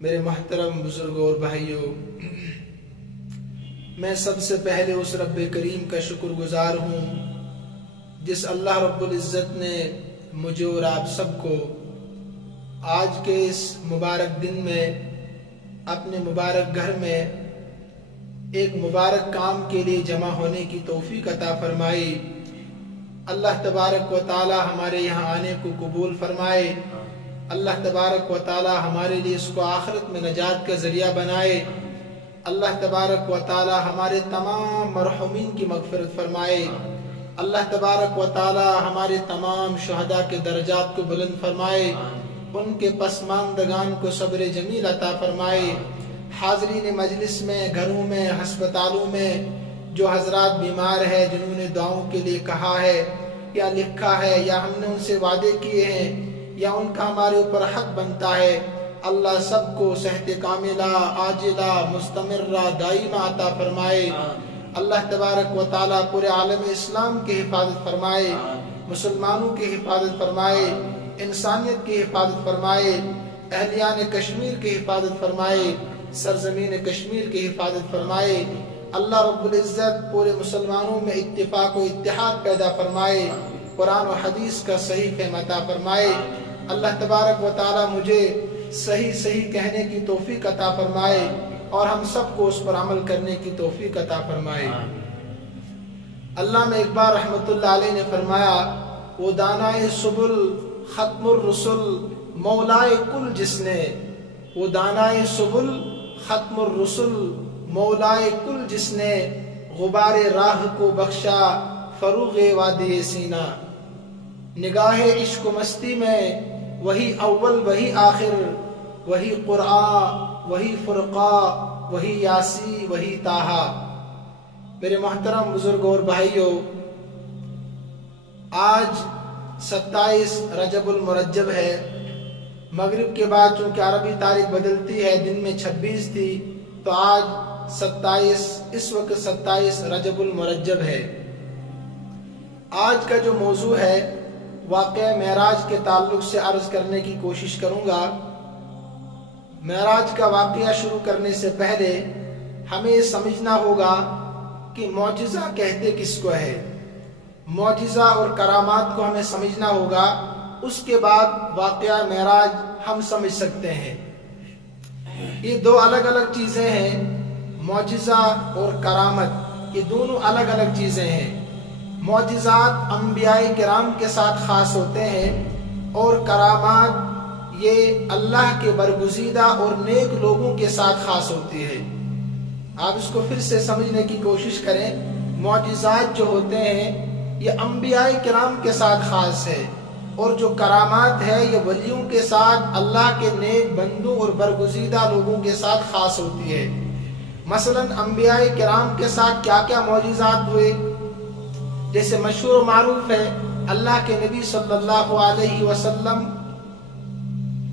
میرے محترم بزرگوں اور بھائیوں، میں سب سے پہلے اس رب کریم کا شکر گزار ہوں جس اللہ رب العزت نے مجھے اور آپ سب کو آج کے اس مبارک دن میں اپنے مبارک گھر میں ایک مبارک کام کے لیے جمع ہونے کی توفیق عطا فرمائی۔ اللہ تبارک و تعالی ہمارے یہاں آنے کو قبول فرمائے۔ اللہ تبارک و تعالی ہمارے لیے اس کو آخرت میں نجات کا ذریعہ بنائے۔ اللہ تبارک و تعالی ہمارے تمام مرحومین کی مغفرت فرمائے۔ اللہ تبارک و تعالی ہمارے تمام شہداء کے درجات کو بلند فرمائے، ان کے پسماندگان کو صبر جمیل عطا فرمائے۔ حاضرین مجلس میں، گھروں میں، ہسپتالوں میں جو حضرات بیمار ہیں، جنہوں نے دعاؤں کے لیے کہا ہے یا لکھا ہے یا ہم نے ان سے وعدے کیے ہیں یا ان کا ہمارے اوپر حق بنتا ہے، اللہ سب کو صحت کاملہ، عاجلہ، مستمرہ، دائمہ عطا فرمائے۔ اللہ تبارک و تعالیٰ پورے عالم اسلام کی حفاظت فرمائے، مسلمانوں کی حفاظت فرمائے، انسانیت کی حفاظت فرمائے، اہلیان کشمیر کی حفاظت فرمائے، سرزمین کشمیر کی حفاظت فرمائے۔ اللہ رب العزت پورے مسلمانوں میں اتفاق و اتحاد پیدا فرمائے، قرآن و حدیث کا صحیح فہم عطا فرمائے۔ اللہ تبارک و تعالی مجھے صحیح کہنے کی توفیق عطا فرمائے اور ہم سب کو اس پر عمل کرنے کی توفیق عطا فرمائے۔ علامہ اقبال رحمۃ اللہ علیہ نے فرمایا، وہ دانائے سبل ختم الرسل مولائے کل جس نے، وہ دانائے سبل ختم الرسل مولائے کل جس نے، غبار راہ کو بخشا فروغ وادی سینہ۔ نگاہ عشق و مستی میں وہی اول وہی آخر، وہی قرآن وہی فرقہ وہی یاسی وہی تاہا۔ میرے محترم بزرگوں اور بھائیوں، آج 27 رجب المرجب ہے۔ مغرب کے بعد چونکہ عربی تاریخ بدلتی ہے، دن میں 26 تھی، تو آج 27 اس وقت 27 رجب المرجب ہے۔ آج کا جو موضوع ہے واقعہ معراج کے تعلق سے عرض کرنے کی کوشش کروں گا۔ معراج کا واقعہ شروع کرنے سے پہلے ہمیں یہ سمجھنا ہوگا کہ معجزہ کہتے کس کو ہے۔ معجزہ اور کرامات کو ہمیں سمجھنا ہوگا، اس کے بعد واقعہ معراج ہم سمجھ سکتے ہیں۔ یہ دو الگ الگ چیزیں ہیں، معجزہ اور کرامت، یہ دونوں الگ الگ چیزیں ہیں۔ معجزات انبیاء کرام کے ساتھ خاص ہوتے ہیں اور کرامات یہ اللہ کے برگزیدہ اور نیک لوگوں کے ساتھ خاص ہوتی ہے۔ آپ اس کو پھر سے سمجھنے کی کوشش کریں۔ معجزات جو ہوتے ہیں یہ انبیاء کرام کے ساتھ خاص ہے، اور جو کرامات ہے یہ ولیوں کے ساتھ، اللہ کے نیک بندوں اور برگزیدہ لوگوں کے ساتھ خاص ہوتی ہے۔ مثلا انبیاء کرام کے ساتھ کیا کیا معجزات ہوئے، جیسے مشہور و معروف ہے، اللہ کے نبی صلی اللہ علیہ وسلم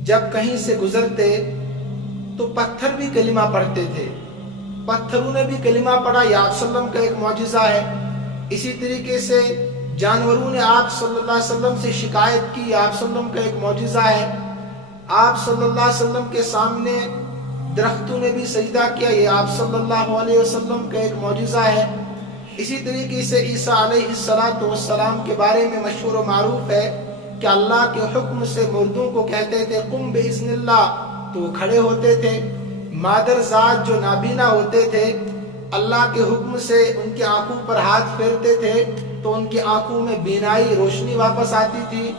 جب کہیں سے گزرتے تو پتھر بھی کلمہ پڑھتے تھے، پتھروں نے بھی کلمہ پڑھا، یہ آپ صلی اللہ علیہ وسلم کا ایک معجزہ ہے۔ اسی طریقے سے جانوروں نے آپ صلی اللہ علیہ وسلم سے شکایت کی، آپ صلی اللہ علیہ وسلم کا ایک معجزہ ہے۔ آپ صلی اللہ علیہ وسلم کے سامنے درختوں نے بھی سجدہ کیا، یہ آپ صلی اللہ علیہ وسلم کا ایک معجزہ ہے۔ اسی طریقے سے عیسیٰ علیہ السلام کے بارے میں مشہور و معروف ہے کہ اللہ کے حکم سے مردوں کو کہتے تھے قم بإذن اللہ، تو وہ کھڑے ہوتے تھے۔ مادر ذات جو نابینا ہوتے تھے، اللہ کے حکم سے ان کی آنکھوں پر ہاتھ پھیرتے تھے تو ان کی آنکھوں میں بینائی، روشنی واپس آتی تھی۔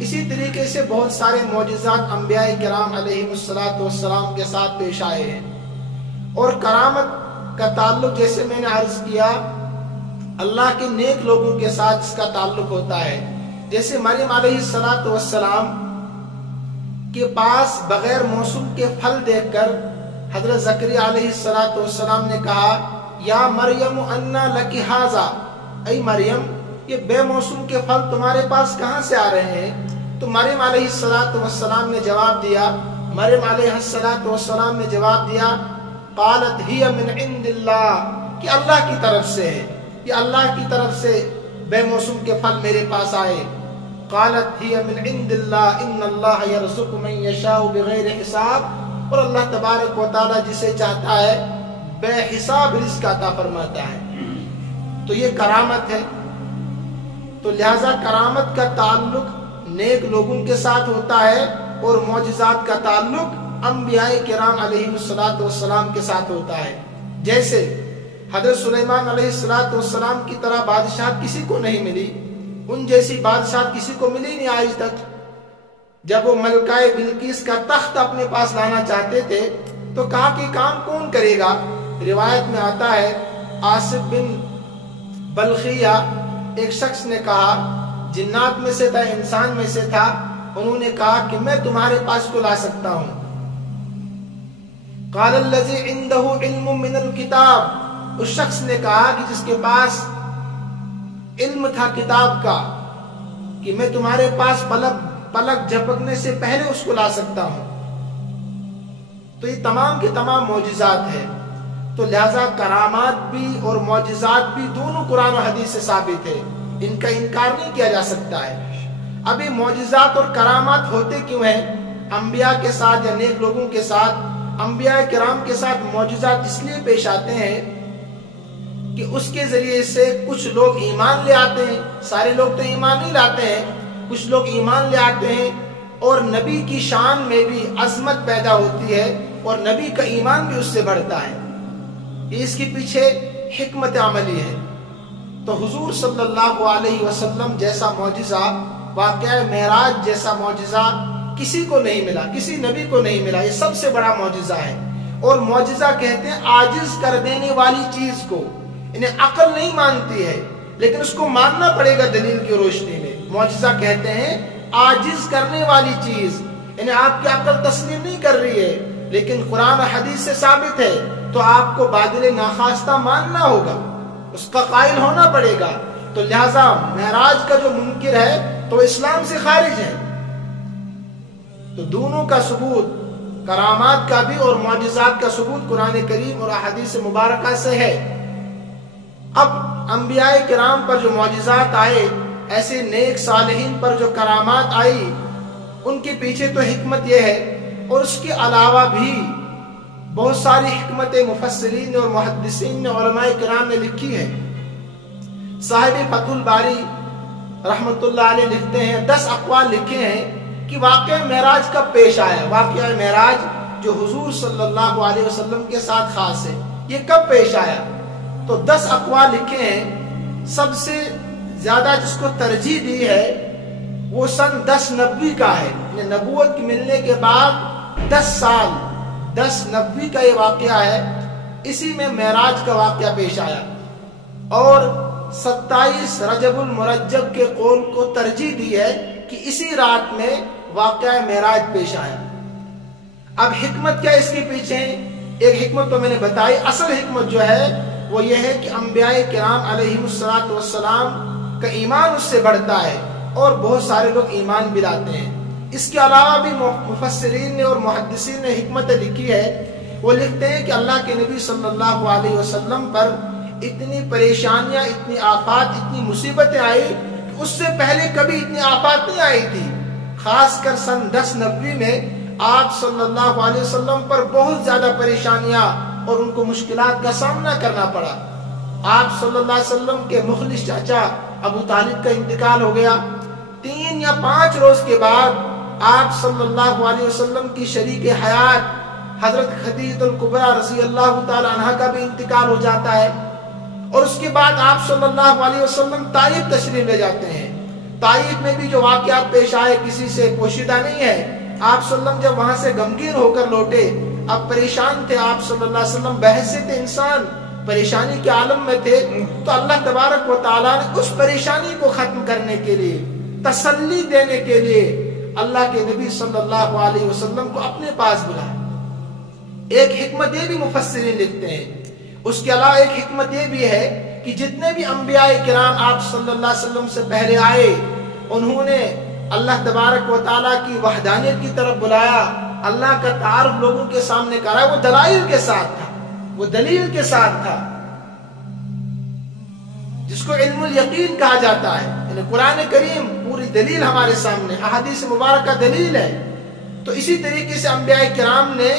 اسی طریقے سے بہت سارے معجزات انبیاء کرام علیہ السلام کے ساتھ پیش آئے ہیں۔ اور کرامت کا تعلق جیسے میں نے عرض کیا، اللہ کے نیک لوگوں کے ساتھ اس کا تعلق ہوتا ہے۔ جیسے مریم علیہ السلام کے پاس بغیر موسم کے پھل دیکھ کر حضرت زکریا علیہ السلام نے کہا، یا مریم انا لکی ھذا، اے مریم یہ بے موسم کے پھل تمہارے پاس کہاں سے آ رہے ہیں؟ تو مریم علیہ السلام نے جواب دیا، نے جواب دیا، قالت ہی من عند اللہ، کہ اللہ کی طرف سے ہے، کہ اللہ کی طرف سے بے موسم کے پھل میرے پاس آئے۔ قالت ہی من عند اللہ ان اللہ یرزق من یشاء بغیر حساب، اور اللہ تبارک و تعالی جسے چاہتا ہے بے حساب رزق عطا فرماتا ہے. تو یہ کرامت ہے. تو لہذا کرامت کا تعلق نیک لوگوں کے ساتھ ہوتا ہے اور معجزات کا تعلق انبیاء کرام علیہ السلام کے ساتھ ہوتا ہے. جیسے حضرت سلیمان علیہ السلام کی طرح بادشاہت کسی کو نہیں ملی، ان جیسی بادشاہت کسی کو ملی نہیں آج تک. جب وہ ملکہ بلقیس کا تخت اپنے پاس لانا چاہتے تھے تو کہا کہ کام کون کرے گا. روایت میں آتا ہے آصف بن بلخیہ ایک شخص نے کہا، جنات میں سے تھا، انسان میں سے تھا، انہوں نے کہا کہ میں تمہارے پاس کو لا سکتا ہوں. قال الذی عنده علم من الکتاب، اس شخص نے کہا کہ جس کے پاس علم تھا کتاب کا کہ میں تمہارے پاس پلک جھپکنے سے پہلے اس کو لا سکتا ہوں. تو یہ تمام کے تمام معجزات ہیں. تو لہذا کرامات بھی اور معجزات بھی دونوں قرآن و حدیث سے ثابت ہے، ان کا انکار نہیں کیا جا سکتا ہے. ابھی معجزات اور کرامات ہوتے کیوں ہیں انبیاء کے ساتھ یا نیک لوگوں کے ساتھ؟ انبیاء کرام کے ساتھ معجزات اس لیے پیش آتے ہیں کہ اس کے ذریعے سے کچھ لوگ ایمان لے آتے ہیں. سارے لوگ تو ایمان نہیں لاتے ہیں، کچھ لوگ ایمان لے آتے ہیں اور نبی کی شان میں بھی عظمت پیدا ہوتی ہے اور نبی کا ایمان بھی اس سے بڑھتا ہے. اس کے پیچھے حکمت عملی ہے. تو حضور صلی اللہ علیہ وسلم جیسا معجزہ، واقعہ معراج جیسا معجزہ کسی کو نہیں ملا، کسی نبی کو نہیں ملا. یہ سب سے بڑا معجزہ ہے. اور معجزہ کہتے ہیں عاجز کر دینے والی چیز کو. انہیں عقل نہیں مانتی ہے لیکن اس کو ماننا پڑے گا دلیل کی روشنی میں. معجزہ کہتے ہیں عاجز کرنے والی چیز. انہیں آپ کی عقل تسلیم نہیں کر رہی ہے لیکن قرآن و حدیث سے ثابت ہے تو آپ کو بادل ناخواستہ ماننا ہوگا، اس کا قائل ہونا پڑے گا. تو لہذا معراج کا جو منکر ہے تو اسلام سے خارج ہے. تو دونوں کا ثبوت، کرامات کا بھی اور معجزات کا ثبوت قرآن کریم اور احادیث مبارکہ سے ہے. اب انبیاء کرام پر جو معجزات آئے، ایسے نیک صالحین پر جو کرامات آئی، ان کے پیچھے تو حکمت یہ ہے. اور اس کے علاوہ بھی بہت ساری حکمتیں مفسرین اور محدثین نے، علماء کرام نے لکھی ہے. صاحب فتح الباری رحمت اللہ علیہ لکھتے ہیں 10 اقوال لکھے ہیں کہ واقعہ معراج کب پیش آیا. واقعہ معراج جو حضور صلی اللہ علیہ وسلم کے ساتھ خاص ہے، یہ کب پیش آیا؟ تو 10 اقوال لکھے ہیں. سب سے زیادہ جس کو ترجیح دی ہے وہ سن 1090 کا ہے. نبوت کی ملنے کے بعد 10 سال 1090 کا یہ واقعہ ہے. اسی میں معراج کا واقعہ پیش آیا اور 27 رجب المرجب کے قول کو ترجیح دی ہے کہ اسی رات میں واقعہ معراج پیش آیا. اب حکمت کیا اس کے پیچھے ہے؟ ایک حکمت تو میں نے بتائی. اصل حکمت جو ہے وہ یہ ہے کہ انبیاء کرام علیہ السلام کا ایمان اس سے بڑھتا ہے اور بہت سارے لوگ ایمان بھی لاتے ہیں. اس کے علاوہ بھی مفسرین نے اور محدثین نے حکمت لکھی ہے. وہ لکھتے ہیں کہ اللہ کے نبی صلی اللہ علیہ وسلم پر اتنی پریشانیاں، اتنی آفات، اتنی مصیبتیں آئی کہ اس سے پہلے کبھی اتنی آفات نہیں آئی تھی. خاص کر سن 1090 میں آپ صلی اللہ علیہ وسلم پر بہت زیادہ پریشانیاں اور ان کو مشکلات کا سامنا کرنا پڑا. آپ صلی اللہ علیہ وسلم کے مخلص چاچا ابو طالب کا انتقال ہو گیا. 3 یا 5 روز کے بعد آپ صلی اللہ علیہ وسلم کی شریک حیات حضرت خدیجہ الکبریٰ رضی اللہ تعالی عنہا کا بھی انتقال ہو جاتا ہے. اور اس کے بعد آپ صلی اللہ علیہ وسلم طائف تشریف لے جاتے ہیں. طائف میں بھی جو واقعات پیش آئے کسی سے پوشیدہ نہیں ہے. آپ صلی اللہ علیہ وسلم جب وہاں سے غمگین ہو کر لوٹے، اب پریشان تھے آپ صلی اللہ علیہ وسلم، بحیثیت انسان پریشانی کے عالم میں تھے. تو اللہ تبارک و تعالیٰ نے اس پریشانی کو ختم کرنے کے لیے، تسلی دینے کے لیے اللہ کے نبی صلی اللہ علیہ وسلم کو اپنے پاس بلایا. ایک حکمت یہ بھی مفسرین لکھتے ہیں. اس کے علاوہ ایک حکمت یہ بھی ہے کہ جتنے بھی انبیاء کرام آپ صلی اللہ علیہ وسلم سے پہلے آئے، انہوں نے اللہ تبارک و تعالیٰ کی وحدانیت کی طرف بلایا. اللہ کا تعارف لوگوں کے سامنے کرایا. وہ دلائل کے ساتھ تھا، وہ دلیل کے ساتھ تھا، جس کو علم الیقین کہا جاتا ہے. یعنی قرآن کریم پوری دلیل ہمارے سامنے، احادیث مبارکہ دلیل ہے. تو اسی طریقے سے انبیاء کرام نے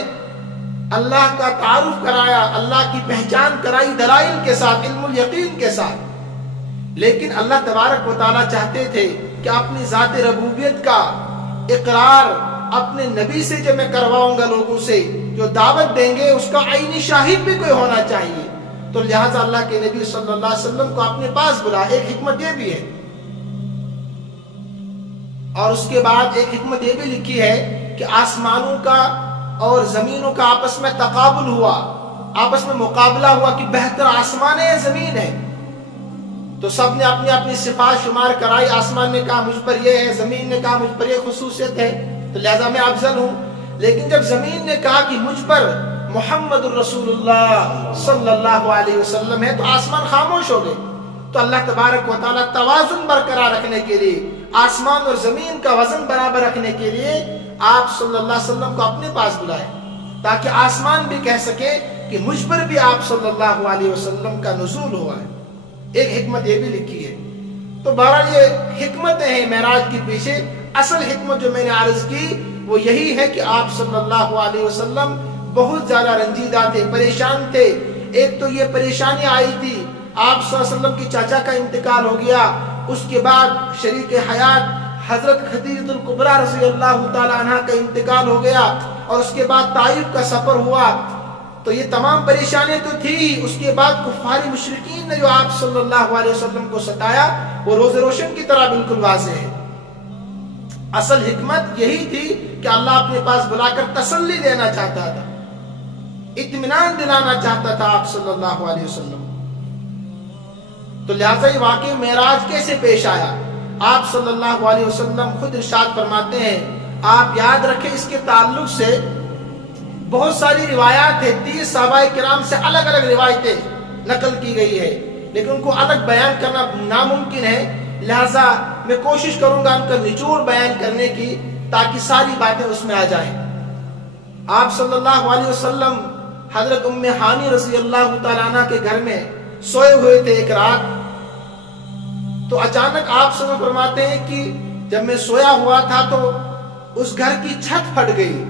اللہ کا تعارف کرایا، اللہ کی پہچان کرائی دلائل کے ساتھ، علم الیقین کے ساتھ۔ لیکن اللہ تبارک و تعالیٰ چاہتے تھے کہ اپنی ذات ربوبیت کا اقرار اپنے نبی سے جو میں کرواؤں گا، لوگوں سے جو دعوت دیں گے اس کا عینی شاہد بھی کوئی ہونا چاہیے، تو لہٰذا اللہ کے نبی صلی اللہ علیہ وسلم کو اپنے پاس بلا۔ ایک حکمت یہ بھی ہے، اور اس کے بعد ایک حکمت یہ بھی لکھی ہے کہ آسمانوں کا اور زمینوں کا آپس میں تقابل ہوا، آپس میں مقابلہ ہوا کہ بہتر آسمان ہے زمین ہے، تو سب نے اپنی اپنی صفات شمار کرائی۔ آسمان نے کہا مجھ پر یہ ہے، زمین نے کہا مجھ پر یہ خصوصیت ہے، تو لہذا میں افضل ہوں۔ لیکن جب زمین نے کہا کہ مجھ پر محمد الرسول اللہ صلی اللہ علیہ وسلم ہے، تو آسمان خاموش ہو گئے۔ تو اللہ تبارک و تعالیٰ توازن برقرار رکھنے کے لیے، آسمان اور زمین کا وزن برابر رکھنے کے لیے آپ صلی اللہ علیہ وسلم کو اپنے پاس بلائے، تاکہ آسمان بھی کہہ سکے کہ مجھ پر بھی آپ صلی اللہ علیہ وسلم کا نزول ہوا ہے۔ ایک حکمت یہ بھی لکھی ہے۔ تو بہرحال یہ حکمتیں ہیں معراج کے پیچھے۔ اصل حکمت جو میں نے عرض کی وہ یہی ہے کہ آپ صلی اللہ علیہ وسلم بہت زیادہ رنجیدہ تھے، پریشان تھے۔ ایک تو یہ پریشانی آئی تھی، آپ صلی اللہ علیہ وسلم کی چاچا کا انتقال ہو گیا، اس کے بعد شریک حیات حضرت خدیجہ الکبریٰ رضی اللہ تعالی عنہ کا انتقال ہو گیا، اور اس کے بعد طائف کا سفر ہوا۔ تو یہ تمام پریشانیاں تو تھی ہی، اس کے بعد کفاری مشرکین نے جو آپ صلی اللہ علیہ وسلم کو ستایا وہ روز روشن کی طرح بالکل واضح ہے۔ اصل حکمت یہی تھی کہ اللہ اپنے پاس بلا کر تسلی دینا چاہتا تھا، اطمینان دلانا چاہتا تھا آپ صلی اللہ علیہ وسلم۔ تو لہٰذا یہ واقعی معراج کیسے پیش آیا، آپ صلی اللہ علیہ وسلم خود ارشاد فرماتے ہیں۔ آپ یاد رکھیں اس کے تعلق سے بہت ساری روایات ہیں، 30 صحابہ کرام سے الگ الگ روایتیں نقل کی گئی ہے، لیکن ان کو الگ بیان کرنا ناممکن ہے، لہٰذا میں کوشش کروں گا ان کا نچوڑ بیان کرنے کی تاکہ ساری باتیں اس میں آ جائیں۔ آپ صلی اللہ علیہ وسلم حضرت ام ہانی رضی اللہ تعالیٰ عنہ کے گھر میں سوئے ہوئے تھے ایک رات، تو اچانک آپ صلی اللہ علیہ وسلم فرماتے ہیں کہ جب میں سویا ہوا تھا تو اس گھر کی چھت پھٹ گئی،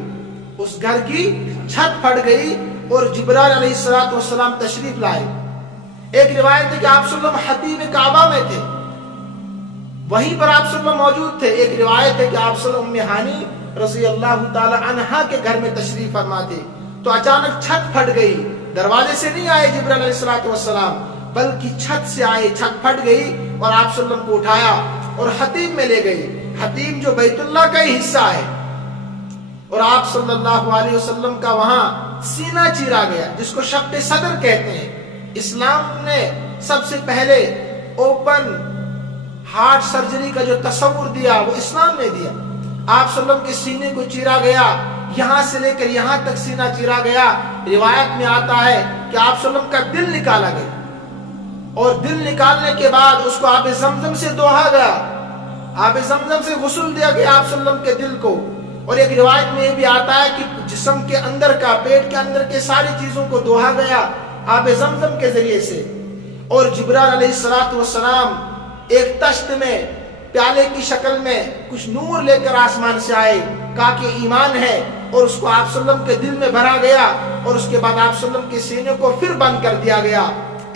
اس گھر کی چھت پھٹ گئی اور جبرائیل علیہ السلام تشریف لائے۔ ایک روایت ہے کہ آپ صلی اللہ علیہ وسلم حتیم کعبہ میں تھے، وہیں پر آپ صلی اللہ علیہ وسلم موجود تھے۔ ایک روایت ہے کہ آپ صلی اللہ علیہ وسلم ام ہانی رضی اللہ تعالی عنہا کے گھر میں تشریف فرما تھے، تو اچانک چھت پھٹ گئی، دروازے سے نہیں آئے جبرائیل علیہ السلام بلکہ چھت سے آئے، چھت پھٹ گئی اور آپ صلی اللہ علیہ وسلم کو اٹھایا اور حتیم میں لے گئی۔ حتیم جو بیت اللہ کا ہی حصہ ہے، اور آپ صلی اللہ علیہ وسلم کا وہاں سینہ چیرا گیا، جس کو شق صدر کہتے ہیں۔ اسلام نے سب سے پہلے اوپن ہارٹ سرجری کا جو تصور دیا وہ اسلام نے دیا۔ آپ صلی اللہ علیہ وسلم کے سینے کو چیرا گیا، یہاں سے لے کر یہاں تک سینہ چیرا گیا۔ روایت میں آتا ہے کہ آپ صلی اللہ علیہ وسلم کا دل نکالا گیا، اور دل نکالنے کے بعد اس کو آب زمزم سے دوہا گیا، آب زمزم سے غسل دیا گیا آپ صلی اللہ علیہ وسلم کے دل کو۔ اور ایک روایت میں یہ بھی آتا ہے کہ جسم کے اندر کا، پیٹ کے اندر کے ساری چیزوں کو دوہا گیا آب زمزم کے ذریعے سے۔ اور جبرائیل علیہ السلام ایک تشت میں پیالے کی شکل میں کچھ نور لے کر آسمان سے آئے، کہا کہ ایمان ہے، اور اس کو آپ صلی اللہ علیہ وسلم کے دل میں بھرا گیا، اور اس کے بعد آپ صلی اللہ علیہ وسلم کے سینے کو پھر بند کر دیا گیا۔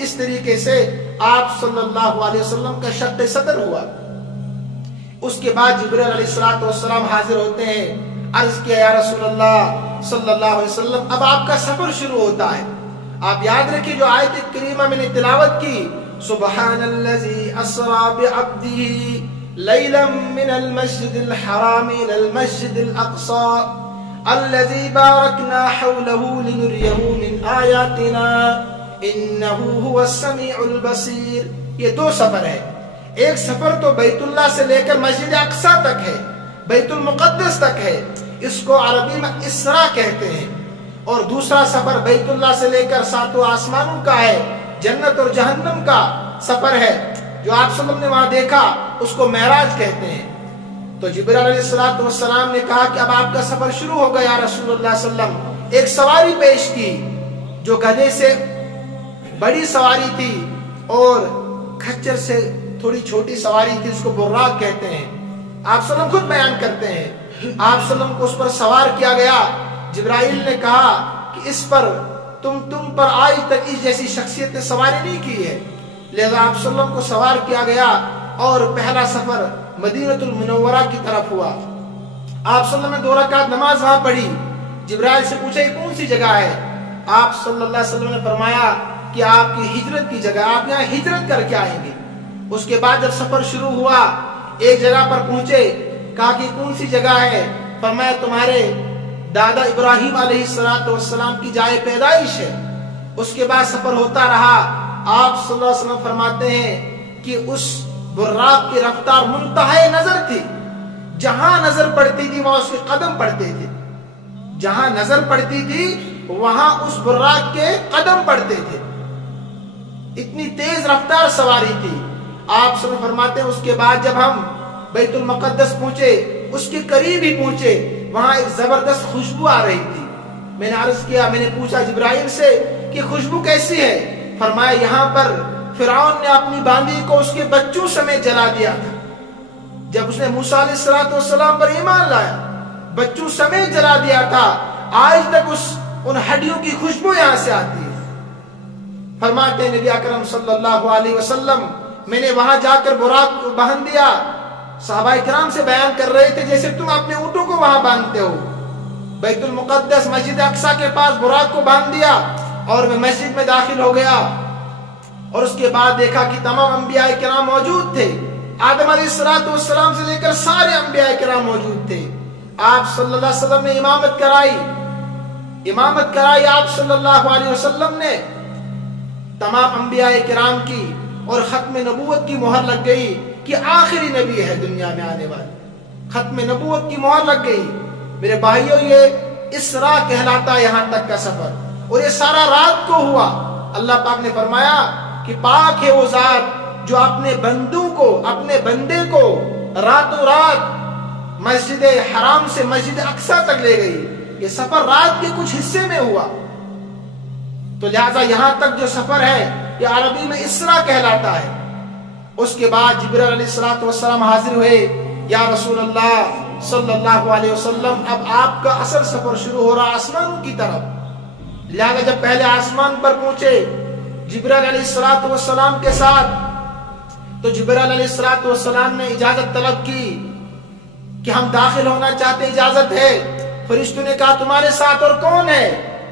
اس طریقے سے آپ صلی اللہ علیہ وسلم کا شق صدر ہوا۔ اس کے بعد جبرائیل علیہ السلام حاضر ہوتے ہیں، عرض کیا یا رسول اللہ صلی اللہ علیہ وسلم اب آپ کا سفر شروع ہوتا ہے۔ آپ یاد رکھیں جو آیت کریمہ میں نے تلاوت کی، سبحان الذی اسرا بعبدہ لیلا من المسجد الحرام الى المسجد الاقصى الذی بارکنا حولہ لنریہ من آیاتنا انہ هو السمیع البصیر۔ یہ دو سفر ہے، ایک سفر تو بیت اللہ سے لے کر مسجد اقصیٰ تک ہے، بیت المقدس تک ہے، اس کو عربی میں اسراء کہتے ہیں، اور دوسرا سفر بیت اللہ سے لے کر ساتوں آسمانوں کا ہے، جنت اور جہنم کا سفر ہے، جو آپ صلی اللہ علیہ وسلم نے وہاں دیکھا اس کو معراج کہتے ہیں۔ تو جبرائیل علیہ السلام نے کہا کہ اب آپ کا سفر شروع ہو گیا یا رسول اللہ صلی اللہ علیہ وسلم۔ ایک سواری پیش کی جو گدھے سے بڑی سواری تھی اور کھچر سے تھوڑی چھوٹی سواری تھی، اس کو براق کہتے ہیں۔ آپ صلی اللہ علیہ وسلم خود بیان کرتے ہیں، آپ صلی اللہ علیہ وسلم کو اس پر سوار کیا گیا۔ جبرائیل نے کہا کہ اس پر تم پر آج تک اس جیسی شخصیت نے سواری نہیں کی ہے. لہذا آپ صلی اللہ علیہ وسلم کو سوار کیا گیا اور پہلا سفر مدینہ المنورہ کی طرف ہوا. آپ صلی اللہ علیہ وسلم نے 2 رکعت نماز وہاں پڑھی. جبرائیل سے پوچھا یہ کون سی جگہ ہے؟ آپ صلی اللہ علیہ وسلم نے فرمایا کہ آپ کی ہجرت کی جگہ، آپ یہاں ہجرت کر کے آئیں گے. اس کے بعد جب سفر شروع ہوا ایک جگہ پر پہنچے، کہا کہ کون سی جگہ ہے؟ فرمایا تمہارے دادا ابراہیم علیہ السلام کی جائے پیدائش ہے. اس کے بعد سفر ہوتا رہا. آپ صلی اللہ علیہ وسلم فرماتے ہیں کہ اس براق کی رفتار منتہا نظر تھی. جہاں نظر پڑتی تھی وہاں اس کے قدم پڑتے تھے، جہاں نظر پڑتی تھی وہاں اس براق کے قدم پڑتے تھے. اتنی تیز رفتار سواری تھی. آپ صلی اللہ علیہ وسلم فرماتے ہیں اس کے بعد جب ہم بیت المقدس پہنچے، اس کے قریب ہی پہنچے، وہاں ایک زبردست خوشبو آ رہی تھی. میں نے عرض کیا، میں نے پوچھا جبرائیل سے کہ خوشبو کیسی ہے؟ فرمایا یہاں پر فرعون نے اپنی باندی کو اس کے بچوں سمیت جلا دیا تھا. جب اس نے موسیٰ علیہ السلام پر ایمان لایا بچوں سمیت جلا دیا تھا. آج تک ان ہڈیوں کی خوشبو یہاں سے آتی ہے. فرماتے نبی اکرم صلی اللہ علیہ وسلم میں نے وہاں جا کر براق کو باندھ دیا. صحابہ کرام سے بیان کر رہے تھے جیسے تم اپنے اونٹوں کو وہاں باندھتے ہو. بیت المقدس مسجد اقصیٰ کے پاس براق کو باندھ دیا اور میں مسجد میں داخل ہو گیا. اور اس کے بعد دیکھا کہ تمام انبیاء کرام موجود تھے. آدم علیہ السلام سے لے کر سارے انبیاء کرام موجود تھے. آپ صلی اللہ علیہ وسلم نے امامت کرائی. آپ صلی اللہ علیہ وسلم نے تمام انبیاء کرام کی اور ختم نبوت کی مہر لگ گئی کہ آخری نبی ہے دنیا میں آنے والے. ختم نبوت کی مہر لگ گئی. میرے بھائیوں یہ اسراء کہلاتا یہاں تک کا سفر، اور یہ سارا رات کو ہوا. اللہ پاک نے فرمایا کہ پاک ہے وہ ذات جو اپنے بندے کو راتوں رات مسجد حرام سے مسجد اقصیٰ تک لے گئی. یہ سفر رات کے کچھ حصے میں ہوا. تو لہذا یہاں تک جو سفر ہے یہ عربی میں اسراء کہلاتا ہے. اس کے بعد جبرائیل علیہ السلام حاضر ہوئے. یا رسول اللہ صلی اللہ علیہ وسلم اب آپ کا اصل سفر شروع ہو رہا آسمانوں کی طرف. لہذا جب پہلے آسمان پر پہنچے جبرائیل علیہ السلام کے ساتھ، تو جبرائیل علیہ السلام نے اجازت طلب کی کہ ہم داخل ہونا چاہتے، اجازت ہے. فرشتوں نے کہا تمہارے ساتھ اور کون ہے؟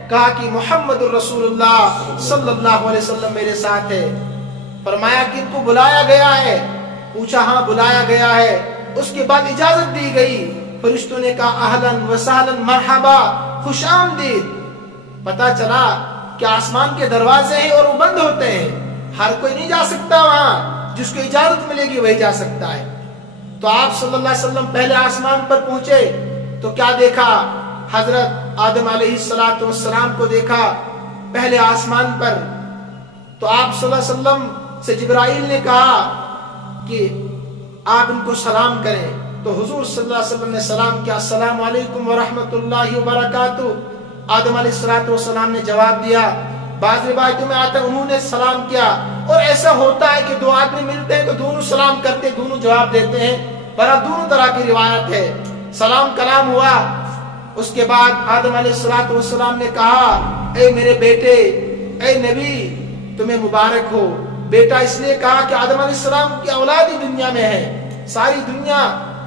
کہا کہ محمد الرسول اللہ صلی اللہ علیہ وسلم میرے ساتھ ہے. فرمایا کہ ان کو بلایا گیا ہے؟ پوچھا ہاں بلایا گیا ہے. اس کے بعد اجازت دی گئی. فرشتوں نے کہا اہلاً و سہلاً مرحبا، خوش آمدید. پتا چلا کہ آسمان کے دروازے ہیں اور وہ بند ہوتے ہیں، ہر کوئی نہیں جا سکتا وہاں، جس کو اجازت ملے گی وہی جا سکتا ہے. تو آپ صلی اللہ علیہ وسلم پہلے آسمان پر پہنچے تو کیا دیکھا؟ حضرت آدم علیہ السلام کو دیکھا پہلے آسمان پر. تو آپ صلی اللہ علیہ وسلم سے جبرائیل نے کہا کہ آپ ان کو سلام کریں. تو حضور صلی اللہ علیہ وسلم نے سلام کیا، السلام علیکم ورحمۃ اللہ وبرکاتہ. آدم علیہ السلام نے جواب دیا. بعض روایتوں میں آتا ہے انہوں نے سلام کیا. اور ایسا ہوتا ہے کہ دو آدمی ملتے ہیں تو دونوں سلام کرتے، دونوں جواب دیتے ہیں، پر اب دونوں طرح کی روایت ہے. سلام کلام ہوا. اس کے بعد آدم علیہ السلام نے کہا اے میرے بیٹے، اے نبی تمہیں مبارک ہو. بیٹا اس لیے کہا کہ آدم علیہ السلام کی اولاد ہی دنیا میں ہے، ساری دنیا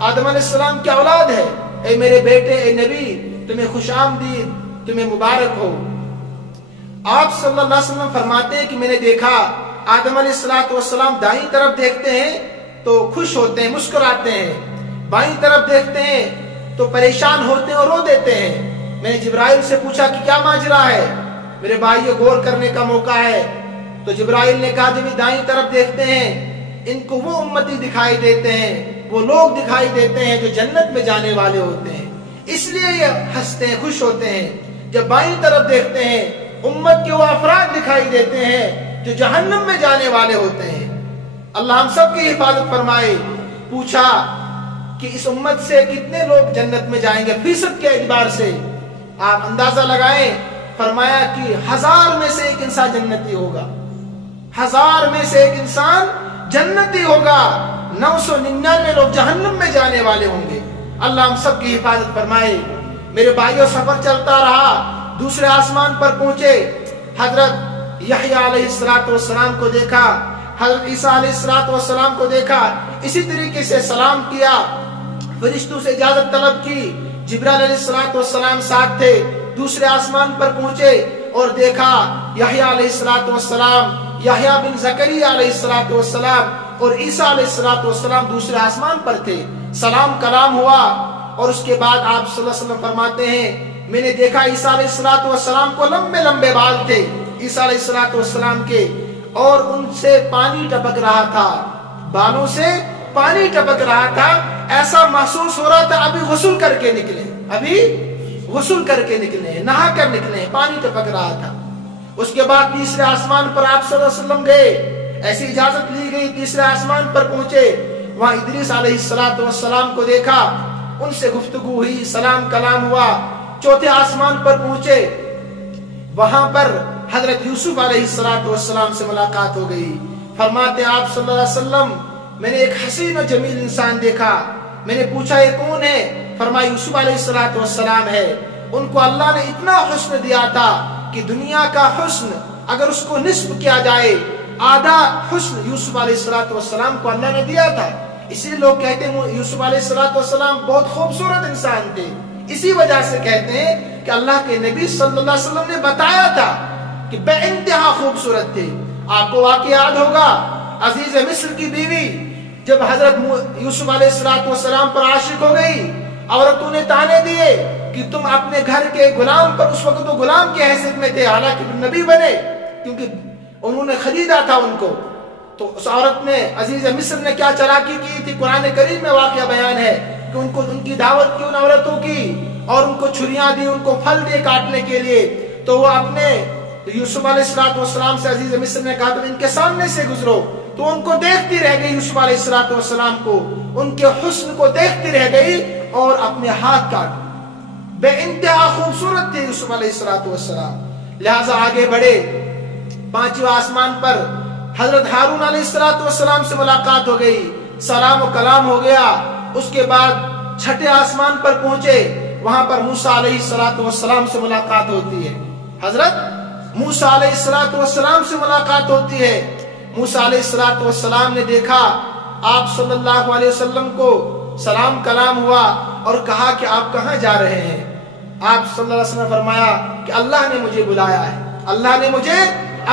آدم علیہ السلام کی اولاد ہے. اے میرے بیٹے، اے نبی تمہیں خوش آمدید، تمہیں مبارک ہو. آپ صلی اللہ علیہ وسلم فرماتے ہیں کہ میں نے دیکھا آدم علیہ السلام دائیں طرف دیکھتے ہیں تو خوش ہوتے ہیں، مسکراتے ہیں، بائیں طرف دیکھتے ہیں تو پریشان ہوتے ہیں اور رو دیتے ہیں. میں نے جبرائیل سے پوچھا کہ کیا ماجرا ہے؟ میرے بھائیوں غور کرنے کا موقع ہے. تو جبرائیل نے کہا جب دائیں طرف دیکھتے ہیں ان کو وہ امتی دکھائی دیتے ہیں، وہ لوگ دکھائی دیتے ہیں جو جنت میں جانے والے ہوتے ہیں، اس لیے یہ ہنستے ہیں، خوش ہوتے ہیں. جب بائیں طرف دیکھتے ہیں امت کے وہ افراد دکھائی دیتے ہیں جو جہنم میں جانے والے ہوتے ہیں. اللہ ہم سب کی حفاظت فرمائے. پوچھا کہ اس امت سے کتنے لوگ جنت میں جائیں گے فیصد کے اعتبار سے؟ آپ اندازہ لگائیں. فرمایا کہ 1000 میں سے ایک انسان جنتی ہوگا، 1000 میں سے ایک انسان جنتی ہوگا، 999 لوگ جہنم میں جانے والے ہوں گے. اللہ ہم سب کی حفاظت فرمائے. میرے بھائیوں سفر چلتا رہا. دوسرے آسمان پر پہنچے، حضرت یحییٰ علیہ السلام کو دیکھا، حضرت عیسیٰ علیہ السلام کو دیکھا، اسی طریقے سے سلام کیا، فرشتوں سے اجازت طلب کی، جبرائیل علیہ السلام ساتھ تھے، دوسرے آسمان پر پہنچے اور دیکھا یحییٰ علیہ السلام، یحییٰ بن زکریا علیہ السلام اور عیسیٰ علیہ السلام دوسرے آسمان پر تھے، سلام کلام ہوا، اور اس کے بعد آپ صلی اللہ علیہ وسلم فرماتے ہیں میں نے دیکھا عیسیٰ علیہ السلام کو لمبے لمبے بال تھے عیسیٰ علیہ السلام کے، اور ان سے پانی ٹپک رہا تھا، بالوں سے پانی ٹپک رہا تھا، ایسا محسوس ہو رہا تھا ابھی غسل کر کے نکلے، ابھی غسل کر کے نکلے، نہا کر نکلے، پانی ٹپک رہا تھا۔ اس کے بعد تیسرے آسمان پر آپ صلی اللہ علیہ وسلم گئے، ایسی اجازت لی گئی، تیسرے آسمان پر پہنچے، وہاں ادریس علیہ السلام کو دیکھا، ان سے گفتگو ہوئی، سلام کلام ہوا، چوتھے آسمان پر پہنچے، وہاں پر حضرت یوسف علیہ السلام سے ملاقات ہو گئی، فرماتے ہیں آپ صلی اللہ علیہ وسلم میں نے ایک حسین و جمیل انسان دیکھا، میں نے پوچھا یہ کون ہے؟ فرمایا یوسف علیہ السلام ہے، ان کو اللہ نے اتنا حسن دیا تھا کہ دنیا کا حسن اگر اس کو نصف کیا جائے، آدھا حسن یوسف علیہ السلام کو اللہ نے دیا تھا، اسی لیے لوگ کہتے ہیں یوسف علیہ السلام بہت خوبصورت انسان تھے، اسی وجہ سے کہتے ہیں کہ اللہ کے نبی صلی اللہ علیہ وسلم نے بتایا تھا کہ بے انتہا خوبصورت تھے۔ آپ کو واقعہ یاد ہوگا عزیز مصر کی بیوی جب حضرت یوسف علیہ السلام پر عاشق ہو گئی، عورتوں نے تانے دیے کہ تم اپنے گھر کے غلام پر، اس وقت وہ غلام کی حیثیت میں تھے، حالانکہ نبی بنے کیونکہ انہوں نے خریدا تھا ان کو، تو اس عورت نے، عزیز مصر نے کیا چالاکی کی تھی، قرآن کریم میں واقعہ بیان ہے کہ ان کی دعوت کی ان عورتوں کی، اور ان کو چھریاں دی، ان کو پھل دیے کاٹنے کے لیے، تو وہ اپنے یوسف علیہ السلام سے، عزیز مصر نے کہا تم ان کے سامنے سے گزرو، تو ان کو دیکھتی رہ گئی، یوسف علیہ السلام کو، ان کے حسن کو دیکھتی رہ گئی اور اپنے ہاتھ کاٹ، بے انتہا خوبصورت تھے یوسف علیہ السلام۔ لہٰذا آگے بڑھے، پانچویں آسمان پر حضرت ہارون علیہ السلام سے ملاقات ہو گئی، سلام و کلام ہو گیا، اس کے بعد چھٹے آسمان پر پہنچے، وہاں پر موسیٰ علیہ السلام سے ملاقات ہوتی ہے، حضرت موسیٰ علیہ السلام سے ملاقات ہوتی ہے، موسیٰ علیہ السلام نے دیکھا آپ صلی اللہ علیہ وسلم کو، سلام کلام ہوا اور کہا کہ آپ کہاں جا رہے ہیں؟ آپ صلی اللہ علیہ وسلم نے فرمایا کہ اللہ نے مجھے بلایا ہے، اللہ نے مجھے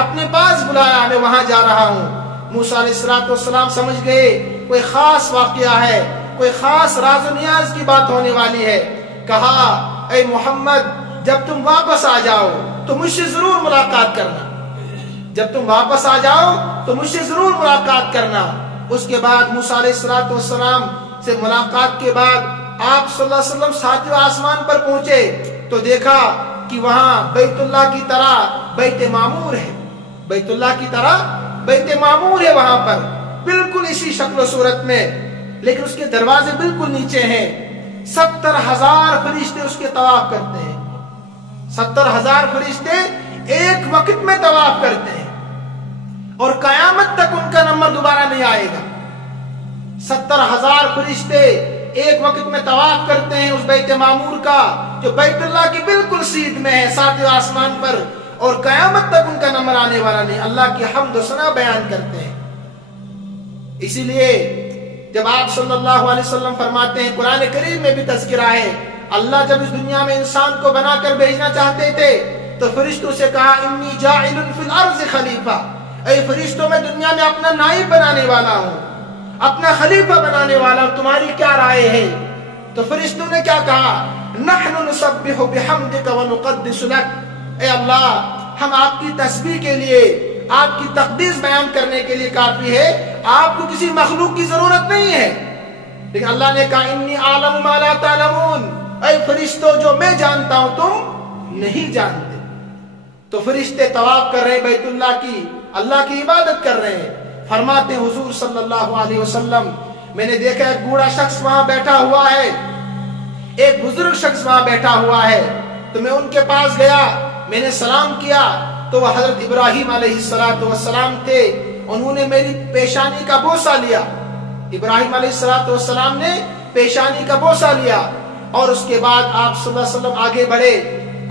اپنے پاس بلایا، میں وہاں جا رہا ہوں۔ موسیٰ علیہ السلام سمجھ گئے کوئی خاص واقعہ ہے، کوئی خاص راز و نیاز کی بات ہونے والی ہے، کہا اے محمد جب تم واپس آ جاؤ تو مجھ سے ضرور ملاقات کرنا، جب تم واپس آ جاؤ تو مجھ سے ضرور ملاقات کرنا۔ اس کے بعد موسیٰ علیہ السلام سے ملاقات کے بعد آپ صلی اللہ علیہ وسلم ساتویں آسمان پر پہنچے تو دیکھا کہ وہاں بیت اللہ کی طرح بیت معمور ہے، بیت اللہ کی طرح بیت معمور ہے، وہاں پر بالکل اسی شکل و صورت میں، لیکن اس کے دروازے بالکل نیچے ہیں، 70,000 فرشتے اس کے طواف کرتے ہیں، 70,000 فرشتے ایک وقت میں طواف کرتے ہیں، اور قیامت تک ان کا نمبر دوبارہ نہیں آئے گا۔ 70,000 فرشتے ایک وقت میں طواف کرتے ہیں اس بیت معمور کا جو بیت اللہ کی بالکل سیدھ میں ہے، ساتویں آسمان پر، اور قیامت تک ان کا نمبر آنے والا نہیں، اللہ کی حمد و ثنا بیان کرتے ہیں۔ اسی لیے جب آپ صلی اللہ علیہ وسلم فرماتے ہیں، قرآن کریم میں بھی تذکرہ ہے، اللہ جب اس دنیا میں انسان کو بنا کر بھیجنا چاہتے تھے تو فرشتوں سے کہا انی جاعل فی الارض خلیفہ، اے فرشتوں میں دنیا میں اپنا نائب بنانے والا ہوں، اپنا خلیفہ بنانے والا ہوں، تمہاری کیا رائے ہے؟ تو فرشتوں نے کیا کہا؟ نحن نسبح بحمدک ونقدس لک، اے اللہ ہم آپ کی تسبیح کے لیے، آپ کی تقدیس بیان کرنے کے لیے کافی ہے، آپ کو کسی مخلوق کی ضرورت نہیں ہے۔ لیکن اللہ نے کہا انی اعلم ما لا تعلمون، اے فرشتوں جو میں جانتا ہوں تم نہیں جانتے۔ تو فرشتے طواف کر رہے ہیں بیت اللہ کی، اللہ کی عبادت کر رہے ہیں۔ فرماتے ہیں حضور صلی اللہ علیہ وسلم میں نے دیکھا ایک بوڑھا شخص وہاں بیٹھا ہوا ہے، ایک بزرگ شخص وہاں بیٹھا ہوا ہے، تو میں ان کے پاس گیا، میں نے سلام کیا تو وہ حضرت ابراہیم علیہ السلام تھے، انہوں نے میری پیشانی کا بوسہ لیا، ابراہیم علیہ السلام نے پیشانی کا بوسہ لیا، اور اس کے بعد آپ صلی اللہ علیہ وسلم آگے بڑھے،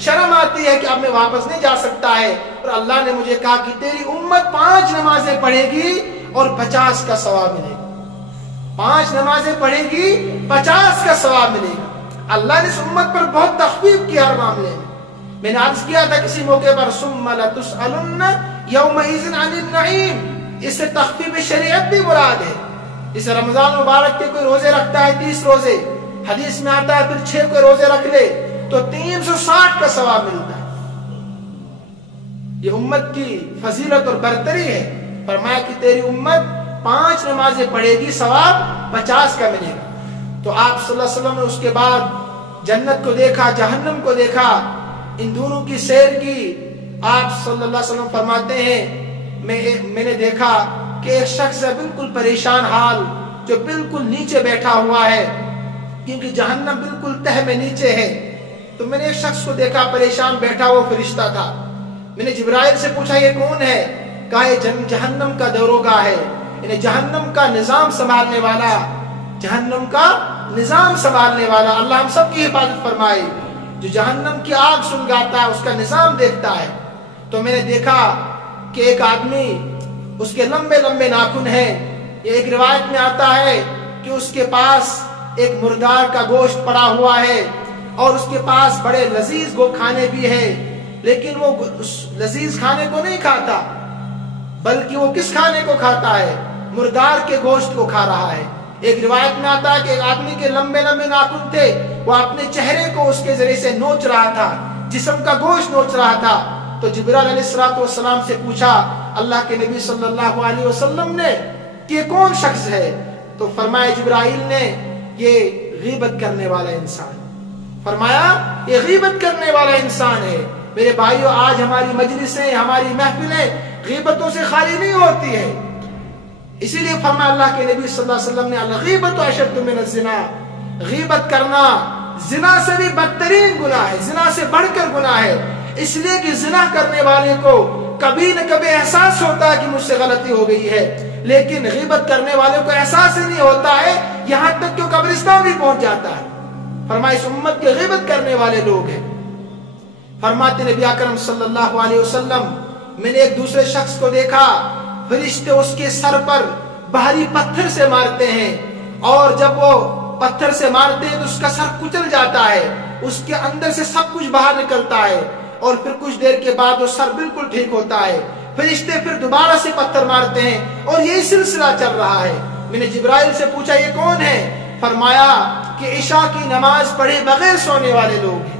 شرم آتی ہے کہ اب میں واپس نہیں جا سکتا ہے، اور اللہ نے مجھے کہا کہ تیری امت 5 نمازیں پڑھے گی اور 50 کا ثواب ملے گا، 5 نمازیں پڑھے گی 50 کا ثواب ملے گا۔ اللہ نے اس امت پر بہت تخفیف کیا ہر معاملے میں نے عرض کیا تھا کسی موقع پر ثم لتسألن یومئذ عن النعیم، اس سے تخفیف شریعت بھی مراد ہے۔ اس رمضان مبارک کے کوئی روزے رکھتا ہے 30 روزے، حدیث میں آتا ہے پھر 6 کوئی روزے رکھ لے تو 360 کا ثواب ملتا ہے۔ یہ امت کی فضیلت اور برتری ہے۔ فرمایا کہ تیری امت 5 نمازیں پڑھے گی، ثواب 50 کا ملے گا۔ تو آپ صلی اللہ علیہ وسلم نے اس کے بعد جنت کو دیکھا، جہنم کو دیکھا، ان دونوں کی سیر کی۔ آپ صلی اللہ علیہ وسلم فرماتے ہیں میں نے دیکھا کہ ایک شخص ہے بالکل پریشان حال، جو بالکل نیچے بیٹھا ہوا ہے، کیونکہ جہنم بالکل تہ میں نیچے ہے۔ تو میں نے ایک شخص کو دیکھا پریشان بیٹھا، وہ فرشتہ تھا۔ میں نے جبرائیل سے پوچھا یہ کون ہے؟ کہا یہ جہنم کا داروغہ ہے، یعنی جہنم کا نظام سنبھالنے والا، جہنم کا نظام سنبھالنے والا۔ اللہ ہم سب کی حفاظت فرمائے۔ جو جہنم کی آگ سنگاتا ہے، اس کا نظام دیکھتا ہے۔ تو میں نے دیکھا کہ ایک آدمی، اس کے لمبے لمبے ناخن ہیں۔ یہ ایک روایت میں آتا ہے کہ اس کے پاس ایک مردار کا گوشت پڑا ہوا ہے، اور اس کے پاس بڑے لذیذ کھانے بھی ہیں، لیکن وہ اس لذیذ کھانے کو نہیں کھاتا، بلکہ وہ کس کھانے کو کھاتا ہے؟ مردار کے گوشت کو کھا رہا ہے۔ ایک روایت میں آتا ہے کہ ایک آدمی کے لمبے لمبے ناخن تھے، وہ اپنے چہرے کو اس کے ذریعے سے نوچ رہا تھا، جسم کا گوشت نوچ رہا تھا۔ تو جبرائیل علیہ السلام سے پوچھا اللہ کے نبی صلی اللہ علیہ وسلم نے کہ یہ کون شخص ہے؟ تو فرمایا جبرائیل نے یہ غیبت کرنے والا انسان، فرمایا یہ غیبت کرنے والا انسان ہے۔ میرے بھائیو، آج ہماری مجلسیں، ہماری محفلیں غیبتوں سے خالی نہیں ہوتی ہے۔ اسی لیے فرمایا اللہ کے نبی صلی اللہ علیہ وسلم نے الغیبت اشد من الزنا، غیبت کرنا زنا سے بھی بدترین گناہ ہے، زنا سے بڑھ کر گناہ ہے۔ اس لیے کہ زنا کرنے والے کو کبھی نہ کبھی احساس ہوتا ہے کہ مجھ سے غلطی ہو گئی ہے، لیکن غیبت کرنے والے کو احساس ہی نہیں ہوتا ہے، یہاں تک کہ قبرستان بھی پہنچ جاتا ہے۔ فرمایا اس امت کے غیبت کرنے والے لوگ ہیں۔ فرماتے نبی اکرم صلی اللہ علیہ وسلم میں نے ایک دوسرے شخص کو دیکھا، فرشتے اس کے سر پر بھاری پتھر سے مارتے ہیں، اور جب وہ پتھر سے مارتے ہیں تو اس کا سر کچل جاتا ہے، اس کے اندر سے سب کچھ باہر نکلتا ہے، اور پھر کچھ دیر کے بعد وہ سر بالکل ٹھیک ہوتا ہے۔ فرشتے پھر دوبارہ سے پتھر مارتے ہیں، اور یہی سلسلہ چل رہا ہے۔ میں نے جبرائیل سے پوچھا یہ کون ہے؟ فرمایا کہ عشاء کی نماز پڑھے بغیر سونے والے لوگ ہیں۔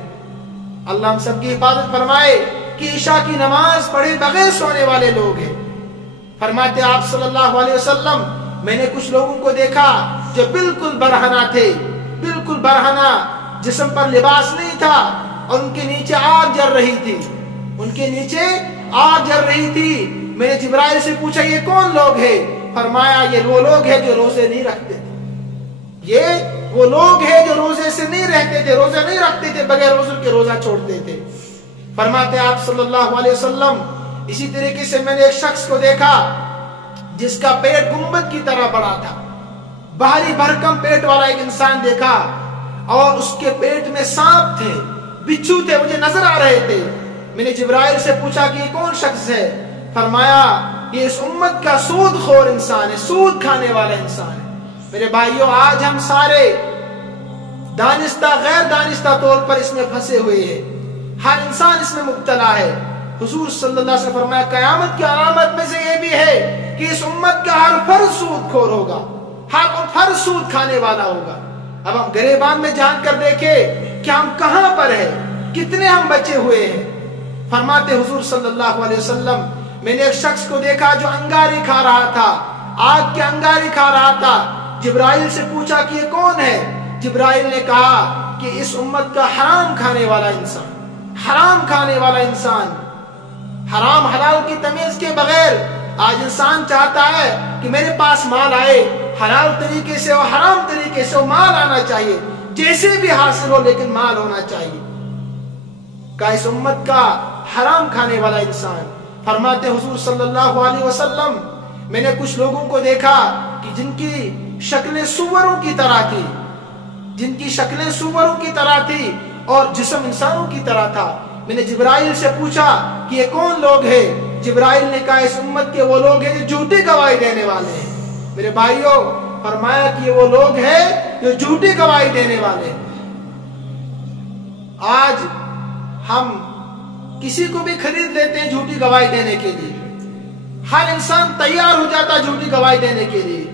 اللہ ہم سب کی حفاظت فرمائے کہ عشاء کی نماز پڑھے بغیر سونے والے لوگ ہیں۔ فرماتے آپ صلی اللہ علیہ وسلم میں نے کچھ لوگوں کو دیکھا جو بالکل برہنہ تھے، بالکل برہنہ، جسم پر لباس نہیں تھا، اور ان کے نیچے آگ جل رہی تھی، ان کے نیچے آگ جل رہی تھی۔ میں نے جبرائیل سے پوچھا یہ کون لوگ ہیں؟ فرمایا یہ وہ لوگ ہیں جو روزے نہیں رکھتے تھے، یہ وہ لوگ ہیں جو روزے سے نہیں رہتے تھے، روزے نہیں رکھتے تھے، بغیر عذر کے روزہ چھوڑتے تھے۔ فرماتے آپ صلی اللہ علیہ وسلم اسی طریقے سے میں نے ایک شخص کو دیکھا جس کا پیٹ گنبد کی طرح بڑا تھا، بھاری بھرکم پیٹ والا ایک انسان دیکھا، اور اس کے پیٹ میں سانپ تھے، بچھو تھے، مجھے نظر آ رہے تھے۔ میں نے جبرائیل سے پوچھا کہ یہ کون شخص ہے؟ فرمایا یہ اس امت کا سود خور انسان ہے، سود کھانے والا انسان ہے۔ میرے بھائیوں، آج ہم سارے دانستہ غیر دانستہ طور پر اس میں پھنسے ہوئے ہیں، ہر انسان اس میں مبتلا ہے۔ حضور صلی اللہ علیہ وسلم فرمایا قیامت کی علامت میں سے یہ بھی ہے کہ اس امت کا ہر فرد سود خور ہوگا، ہر فرد سود کھانے والا ہوگا۔ اب ہم گریبان میں جان کر دیکھیں کہ ہم کہاں پر ہیں، کتنے ہم بچے ہوئے ہیں۔ فرماتے حضور صلی اللہ علیہ وسلم میں نے ایک شخص کو دیکھا جو انگاری کھا رہا تھا، آگ کے انگاری کھا رہا تھا۔ جبرائیل سے پوچھا کہ یہ کون ہے؟ جبرائیل نے کہا کہ اس امت کا حرام کھانے والا انسان، حرام کھانے والا انسان، حرام حلال کی تمیز کے بغیر۔ آج انسان چاہتا ہے کہ میرے پاس مال آئے، حلال طریقے سے اور حرام طریقے سے مال آنا چاہیے، جیسے بھی حاصل ہو لیکن مال ہونا چاہیے۔ کہ اس امت کا حرام کھانے والا انسان۔ فرماتے حضور صلی اللہ علیہ وسلم میں نے کچھ لوگوں کو دیکھا کہ جن کی شکلیں سوروں کی طرح تھی، جن کی شکلیں سوروں کی طرح تھی اور جسم انسانوں کی طرح تھا، میں نے جبرائیل سے پوچھا کہ یہ کون لوگ ہیں؟ جبرائیل نے کہا اس امت کے وہ لوگ ہیں جو جھوٹی گواہی دینے والے ہیں۔ میرے بھائیوں، فرمایا کہ یہ وہ لوگ ہیں جو جھوٹی گواہی دینے والے ہیں۔ آج ہم کسی کو بھی خرید لیتے ہیں جھوٹی گواہی دینے کے لیے، ہر انسان تیار ہو جاتا ہے جھوٹی گواہی دینے کے لیے۔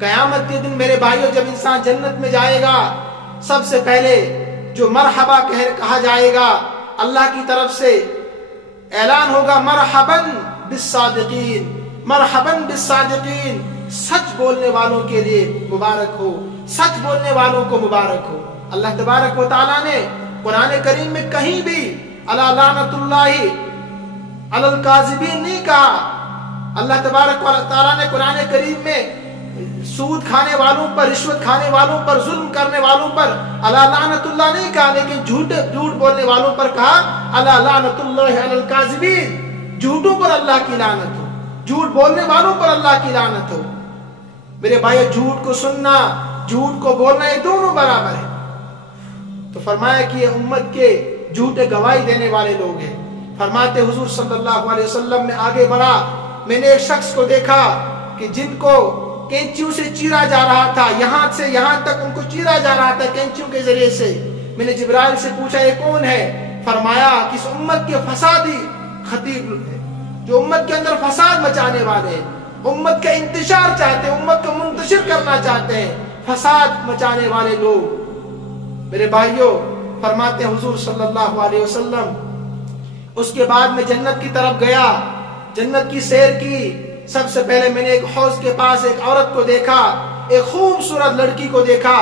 قیامت کے دن میرے بھائیوں جب انسان جنت میں جائے گا، سب سے پہلے جو مرحبا کہا جائے گا، اللہ کی طرف سے اعلان ہوگا مرحباً بالصادقین، مرحباً بالصادقین، سچ بولنے والوں کے لیے مبارک ہو، سچ بولنے والوں کو مبارک ہو۔ اللہ تبارک و تعالیٰ نے قرآن کریم میں کہیں بھی الا لعنت اللہ علی الکاذبین نہیں کہا۔ اللہ تبارک و تعالیٰ نے قرآن کریم میں سود کھانے والوں پر، رشوت کھانے والوں پر، ظلم کرنے والوں پر الا لعنت اللہ نہیں کہا، لیکن جھوٹ بولنے والوں پر کہا الا لعنت اللہ علی الکاذبین، جھوٹوں پر اللہ کی لعنت ہو، جھوٹ بولنے والوں پر اللہ کی لعنت ہو۔ میرے بھائی، جھوٹ کو سننا، جھوٹ کو بولنا، یہ دونوں برابر ہے۔ تو فرمایا کہ یہ امت کے جھوٹے گواہی دینے والے لوگ ہیں۔ فرماتے حضور صلی اللہ علیہ وسلم میں آگے بڑھا، میں نے ایک شخص کو دیکھا کہ جن کو کینچیوں سے چیرا جا رہا تھا، یہاں سے یہاں تک ان کو چیرا جا رہا تھا کینچیوں کے ذریعے سے۔ میں نے جبرائیل سے پوچھا یہ کون ہے؟ فرمایا کہ اس امت کے فسادی خطیب ہے، جو امت کے اندر فساد مچانے والے ہیں، امت کا انتشار چاہتے ہیں، امت کو منتشر کرنا چاہتے ہیں، فساد مچانے والے لوگ۔ میرے بھائیوں، فرماتے ہیں حضور صلی اللہ علیہ وسلم، اس کے بعد میں جنت کی طرف گیا، جنت کی سیر کی۔ سب سے پہلے میں نے ایک حوض کے پاس ایک عورت کو دیکھا، ایک خوبصورت لڑکی کو دیکھا،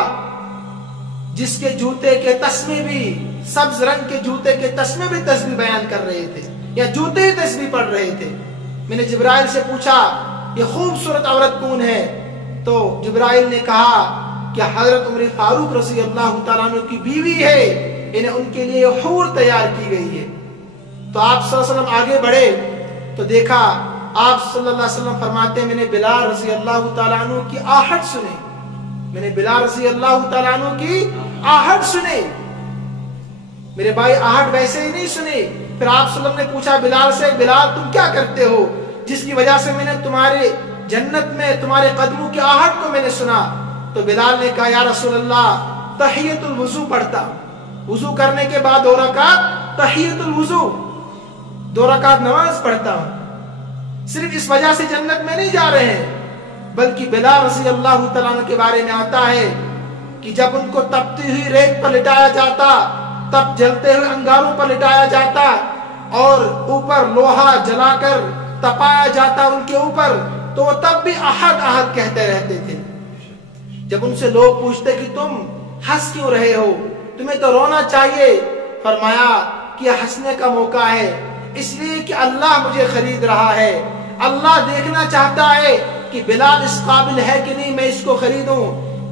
جس کے جوتے کے تسمے بھی، سبز رنگ کے جوتے کے تسمے بھی تسبیح بیان کر رہے تھے، یا جوتے ہی تسبیح پڑھ رہے تھے۔ میں نے جبرائیل سے پوچھا یہ خوبصورت عورت کون ہے؟ تو جبرائیل نے کہا کہ حضرت عمر فاروق رضی اللہ تعالیٰ عنہ کی بیوی ہے، انہیں ان کے لیے حور تیار کی گئی ہے۔ تو آپ صلی اللہ علیہ وسلم آگے بڑھے تو دیکھا، آپ صلی اللہ علیہ وسلم فرماتے ہیں میں نے بلال رضی اللہ تعالیٰ عنہ کی آہٹ سنی، میں نے بلال رضی اللہ تعالیٰ عنہ کی آہٹ سنی۔ میرے بھائی، آہٹ ویسے ہی نہیں سنی۔ پھر آپ صلی اللہ علیہ وسلم نے پوچھا بلال سے، بلال تم کیا کرتے ہو جس کی وجہ سے میں نے تمہارے جنت میں تمہارے قدموں کی آہٹ کو میں نے سنا؟ تو بلال نے کہا یا رسول اللہ تحیۃ الوضو پڑھتا، وضو کرنے کے بعد 2 رکعت تحیۃ الوضو، 2 رکعت نماز پڑھتا ہوں۔ صرف اس وجہ سے جنت میں نہیں جا رہے ہیں، بلکہ بلال رضی اللہ تعالیٰ عنہ کے بارے میں آتا ہے کہ جب ان کو تپتی ہوئی ریت پر لٹایا جاتا، تب جلتے ہوئے انگاروں پر لٹایا جاتا اور اوپر لوہا جلا کر تپایا جاتا ان کے اوپر، تو وہ تب بھی احد احد کہتے رہتے تھے۔ جب ان سے لوگ پوچھتے کہ تم ہنس کیوں رہے ہو، تمہیں تو رونا چاہیے، فرمایا کہ ہنسنے کا موقع ہے اس لیے کہ اللہ مجھے خرید رہا ہے، اللہ دیکھنا چاہتا ہے کہ بلال اس قابل ہے کہ نہیں میں اس کو خریدوں۔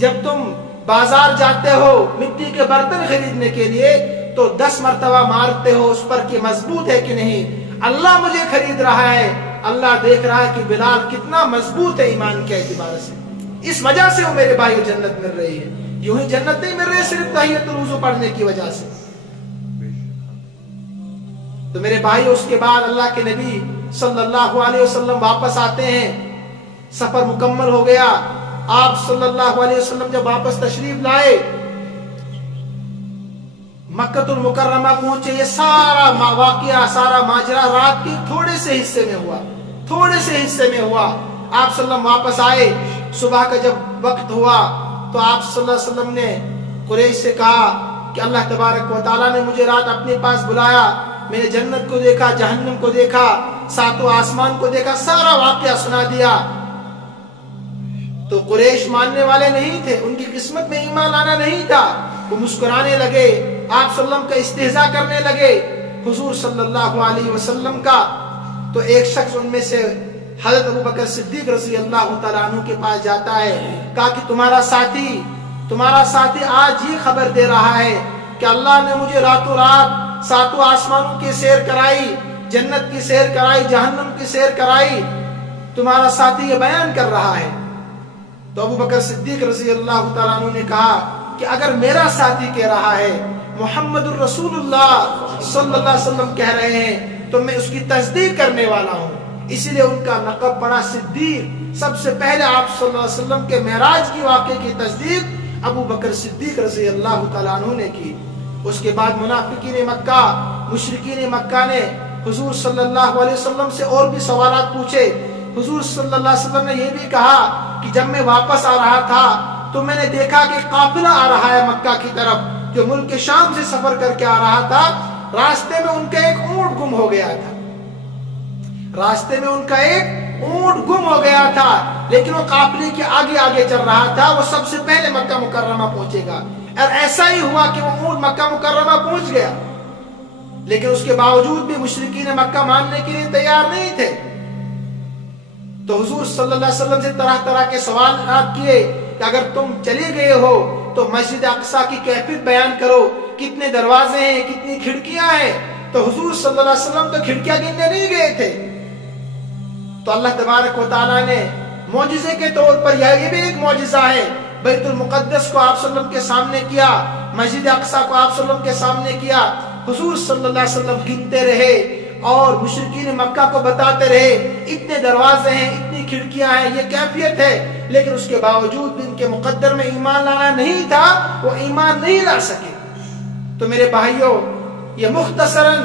جب تم بازار جاتے ہو مٹی کے برتن خریدنے کے لیے تو 10 مرتبہ مارتے ہو اس پر کہ مضبوط ہے کہ نہیں، اللہ مجھے خرید رہا ہے، اللہ دیکھ رہا ہے کہ بلال کتنا مضبوط ہے ایمان کے اعتبار سے، اس وجہ سے وہ میرے بھائیو جنت مل رہی ہے۔ یوں ہی جنت نہیں مل رہی صرف تحیۃ الوضو پڑھنے کی وجہ سے۔ تو میرے بھائی، اس کے بعد اللہ کے نبی صلی اللہ علیہ وسلم واپس آتے ہیں، سفر مکمل ہو گیا۔ آپ صلی اللہ علیہ وسلم جب واپس تشریف لائے، مکہ المکرمہ پہنچے، یہ سارا واقعہ، سارا ماجرا رات کے تھوڑے سے حصے میں ہوا، تھوڑے سے حصے میں ہوا۔ آپ صلی اللہ علیہ وسلم واپس آئے، صبح کا جب وقت ہوا تو آپ صلی اللہ علیہ وسلم نے قریش سے کہا کہ اللہ تبارک و تعالیٰ نے مجھے رات اپنے پاس بلایا، میں نے جنت کو دیکھا، جہنم کو دیکھا، 7 آسمان کو دیکھا، سارا واقعہ سنا دیا۔ تو قریش ماننے والے نہیں تھے، ان کی قسمت میں ایمان لانا نہیں تھا، وہ مسکرانے لگے، آپ صلی اللہ علیہ وسلم کا استہزاء کرنے لگے حضور صلی اللہ علیہ وسلم کا۔ تو ایک شخص ان میں سے حضرت ابوبکر صدیق رضی اللہ تعالیٰ عنہ کے پاس جاتا ہے، کہا کہ تمہارا ساتھی آج یہ خبر دے رہا ہے کہ اللہ نے مجھے راتوں رات 7 آسمانوں کی سیر کرائی، جنت کی سیر کرائی، جہنم کی سیر کرائی، تمہارا ساتھی یہ بیان کر رہا ہے۔ تو ابوبکر صدیق رضی اللہ تعالیٰ عنہ نے کہا کہ اگر میرا ساتھی کہہ رہا ہے محمد الرسول اللہ صلی اللہ علیہ وسلم کہہ رہے ہیں تو میں اس کی تصدیق کرنے والا ہوں. اسی لیے ان کا لقب پڑا صدیق. سب سے پہلے آپ صلی اللہ علیہ وسلم کے معراج کی واقعے کی تصدیق ابو بکر صدیق رضی اللہ تعالیٰ عنہ نے کی. اس کے بعد منافقین مکہ، مشرکین مکہ نے حضور صلی اللہ علیہ وسلم سے اور بھی سوالات پوچھے. حضور صلی اللہ علیہ وسلم نے یہ بھی کہا کہ جب میں واپس آ رہا تھا تو میں نے دیکھا کہ قافلہ آ رہا ہے مکہ کی طرف جو ملک شام سے سفر کر کے آ رہا تھا. راستے میں ان کا ایک اونٹ گم ہو گیا تھا. راستے میں ان کا ایک اونٹ گم ہو گیا تھا، لیکن وہ قافلے کے آگے آگے چل رہا تھا. وہ سب سے پہلے مکہ مکرمہ پہنچے گا. اور ایسا ہی ہوا کہ وہ اونٹ مکہ مکرمہ پہنچ گیا، لیکن اس کے باوجود بھی مشرکین مکہ ماننے کے لیے تیار نہیں تھے. تو حضور صلی اللہ علیہ وسلم سے طرح طرح کے سوالات کیے کہ اگر تم چلے گئے ہو تو مسجد اقصیٰ کی کیفیت بیان کرو، کتنے دروازے ہیں، کتنی کھڑکیاں ہیں. تو حضور صلی اللہ علیہ وسلم تو کھڑکیاں گننے نہیں گئے تھے. تو اللہ تبارک و تعالیٰ نے معجزے کے طور پر یہ بھی ایک معجزہ ہے، بیت المقدس کو آپ صلی اللہ علیہ وسلم کے سامنے کیا، مسجد اقصیٰ کو آپ صلی اللہ علیہ وسلم کے سامنے کیا. حضور صلی اللہ علیہ وسلم گنتے رہے اور مشرکین مکہ کو بتاتے رہے اتنے دروازے ہیں، اتنی کھڑکیاں ہیں، یہ کیفیت ہے. لیکن اس کے باوجود بھی ان کے مقدر میں ایمان لانا نہیں تھا، وہ ایمان نہیں لا سکے. تو میرے بھائیوں، یہ مختصراً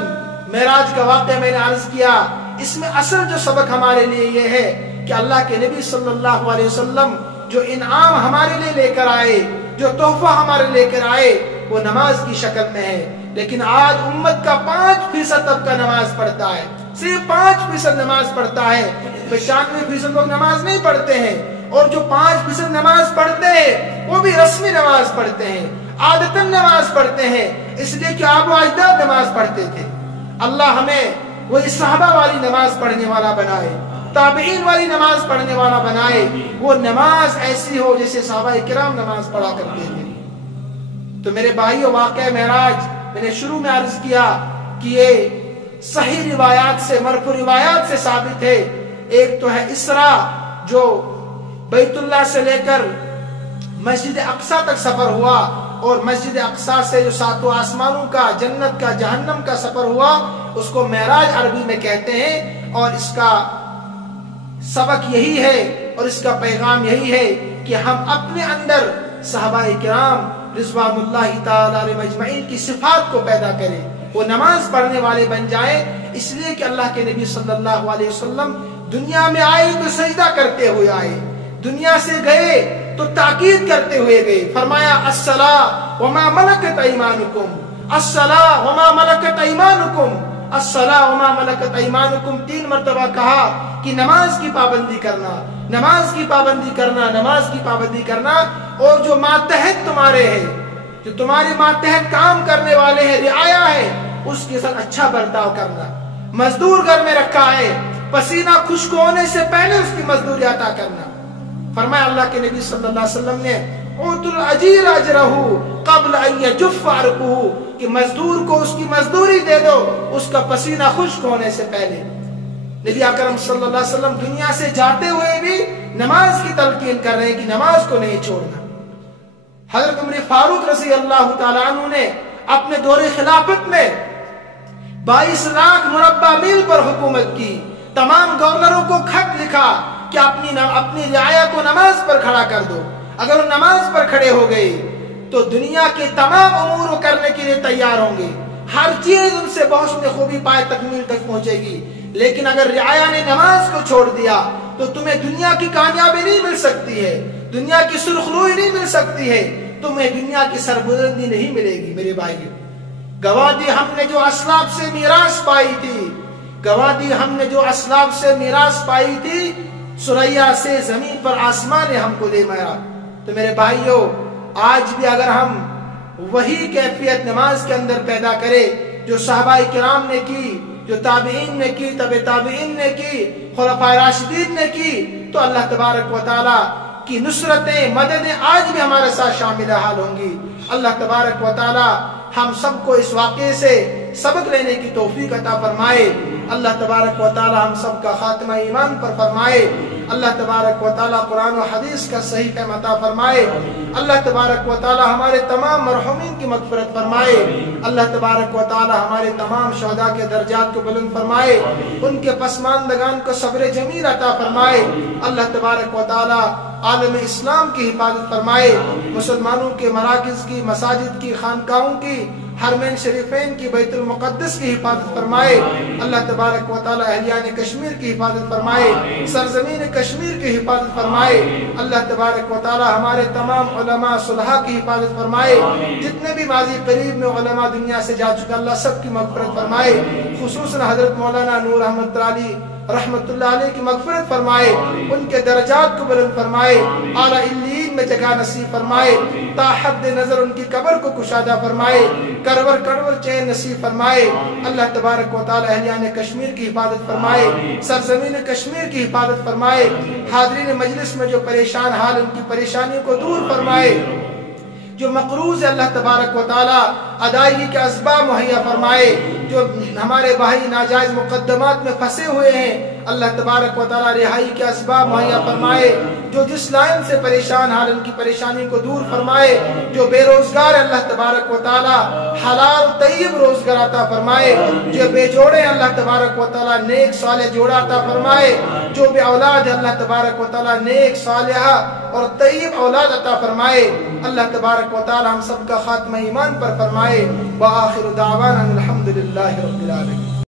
معراج کا واقعہ میں نے عرض کیا. اس میں اصل جو سبق ہمارے لیے یہ ہے کہ اللہ کے نبی صلی اللہ علیہ وسلم جو انعام ہمارے لیے لے کر آئے، جو تحفہ ہمارے لے کر آئے، وہ نماز کی شکل میں ہے. لیکن آج امت کا 5% طبقہ نماز پڑھتا ہے، صرف 5% نماز پڑھتا ہے. 95% لوگ نماز نہیں پڑھتے ہیں، اور جو 5% نماز پڑھتے ہیں وہ بھی رسمی نماز پڑھتے ہیں، عادتاً نماز پڑھتے ہیں، اس لیے کہ آبا و اجداد نماز پڑھتے تھے. اللہ ہمیں وہی صحابہ والی نماز پڑھنے والا بنائے، تابعین والی نماز پڑھنے والا بنائے. وہ نماز ایسی ہو جیسے صحابہ کرام نماز پڑھا کرتے تھے. تو میرے بھائیو، واقعہ معراج میں نے شروع میں عرض کیا کہ یہ صحیح روایات سے، مرفوع روایات سے ثابت ہے. ایک تو ہے اسراء، جو بیت اللہ سے لے کر مسجد اقصیٰ تک سفر ہوا، اور مسجد اقصیٰ سے جو 7 آسمانوں کا، جنت کا، جہنم کا سفر ہوا، اس کو معراج عربی میں کہتے ہیں. اور اس کا سبق یہی ہے اور اس کا پیغام یہی ہے کہ ہم اپنے اندر صحابہ کرام رضوان اللہ تعالی علیہ مجمعین کی صفات کو پیدا کریں، وہ نماز پڑھنے والے بن جائیں. اس لیے کہ اللہ کے نبی صلی اللہ علیہ وسلم دنیا میں آئے تو سجدہ کرتے ہوئے آئے، دنیا سے گئے تو تاکید کرتے ہوئے گئے. فرمایا الصلاۃ وما ملکت ایمانکم، الصلاۃ وما ملکت ایمانکم، الصلاۃ وما ملکت ایمانکم. 3 مرتبہ کہا کہ نماز کی پابندی کرنا، نماز کی پابندی کرنا، نماز کی پابندی کرنا. اور جو ماتحت تمہارے ہیں، جو تمہارے ماتحت کام کرنے والے ہیں، رعایا ہے، اس کے ساتھ اچھا برتاؤ کرنا. مزدور گھر میں رکھا ہے، پسینہ خشک ہونے سے پہلے اس کی مزدوری عطا کرنا. فرمایا اللہ کے نبی صلی اللہ علیہ وسلم نے اُوتُ الْأَجِيرَ أَجْرَهُ قَبْلَ أَن يَجُفَّ عَرْقُهُ، کہ مزدور کو اس کی مزدوری دے دو اس کا پسینہ خشک ہونے سے پہلے. نبی اکرم صلی اللہ علیہ وسلم دنیا سے جاتے ہوئے بھی نماز کی تلقین کر رہے ہیں کہ نماز کو نہیں چھوڑنا. حضرت عمر فاروق رضی اللہ تعالیٰ عنہ نے اپنے دور خلافت میں 22 لاکھ مربع میل پر حکومت کی. تمام گورنروں کو خط لکھا کہ اپنی رعایا کو نماز پر کھڑا کر دو. اگر وہ نماز پر کھڑے ہو گئے تو دنیا کے تمام امور کو کرنے کے لیے تیار ہوں گے، ہر چیز ان سے بحسن خوبی پائے تکمیل تک پہنچے گی. لیکن اگر رعایا نے نماز کو چھوڑ دیا تو تمہیں دنیا کی کامیابی نہیں مل سکتی ہے، دنیا کی سرخروئی نہیں مل سکتی ہے، تمہیں دنیا کی سربلندی نہیں ملے گی. میرے بھائیو، گواہ دی ہم نے جو اسلاف سے میراث پائی تھی، گواہ دی ہم نے جو اسلاف سے میراث پائی تھی، سریا سے زمین پر آسمان نے ہم کو دے مارا. تو میرے بھائیو، آج بھی اگر ہم وہی کیفیت نماز کے اندر پیدا کرے جو صحابہ کرام نے کی، جو تابعین نے کی، تبع تابعین نے کی، خلفائے راشدین نے کی، تو اللہ تبارک و تعالی کی نصرتیں، مددیں آج بھی ہمارے ساتھ شامل حال ہوں گی. اللہ تبارک و تعالی ہم سب کو اس واقعے سے سبق لینے کی توفیق عطا فرمائے. اللہ تبارک و تعالی ہم سب کا خاتمہ ایمان پر فرمائے. اللہ تبارک و تعالی قرآن و حدیث کا صحیح فہم عطا فرمائے، اللہ تبارک و تعالی ہمارے تمام مرحومین کی مغفرت فرمائے، اللہ تبارک و تعالی ہمارے تمام شہداء کے درجات کو بلند فرمائے، ان کے پسماندگان کو صبر جمیل عطا فرمائے، اللہ تبارک و تعالی عالم اسلام کی حفاظت فرمائے، مسلمانوں کے مراکز کی، مساجد کی، خانقاہوں کی، حرمین شریفین کی، بیت المقدس کی حفاظت فرمائے، اللہ تبارک و تعالی اہلیان کشمیر کی حفاظت فرمائے، سرزمین کشمیر کی حفاظت فرمائے، اللہ تبارک و تعالی ہمارے تمام علماء صلحاء کی حفاظت فرمائے، جتنے بھی ماضی قریب میں علماء دنیا سے جا چکے اللہ سب کی مغفرت فرمائے، خصوصاً حضرت مولانا نور احمد ترالی رحمت اللہ علیہ کی مغفرت فرمائے، ان کے درجات کو بلند فرمائے، اعلیٰ علیین میں جگہ نصیب فرمائے، تا حد نظر ان کی قبر کو کشادہ فرمائے، کڑور چین نصیب فرمائے، اللہ تبارک و تعالی اہلیان کشمیر کی حفاظت فرمائے، سرزمین کشمیر کی حفاظت فرمائے، حاضرین مجلس میں جو پریشان حال ان کی پریشانیوں کو دور فرمائے، جو مقروض ہے اللہ تبارک و تعالی ادائیگی کے اسباب مہیا فرمائے، جو ہمارے بھائی ناجائز مقدمات میں پھنسے ہوئے ہیں اللہ تبارک و تعالی رہائی کے اسباب مہیا فرمائے، جو جس لائن سے پریشان حال ان کی پریشانی کو دور فرمائے، جو بے روزگار اللہ تبارک و تعالی حلال طیب روزگار عطا فرمائے، جو بے جوڑے اللہ تبارک و تعالی نیک صالح جوڑا عطا فرمائے، جو بے اولاد اللہ تبارک و تعالی نیک صالحہ اور طیب اولاد عطا فرمائے، اللہ تبارک و تعالی ہم سب کا خاتمہ ایمان پر فرمائے، وآخر دعوانا الحمدللہ رب العالمین۔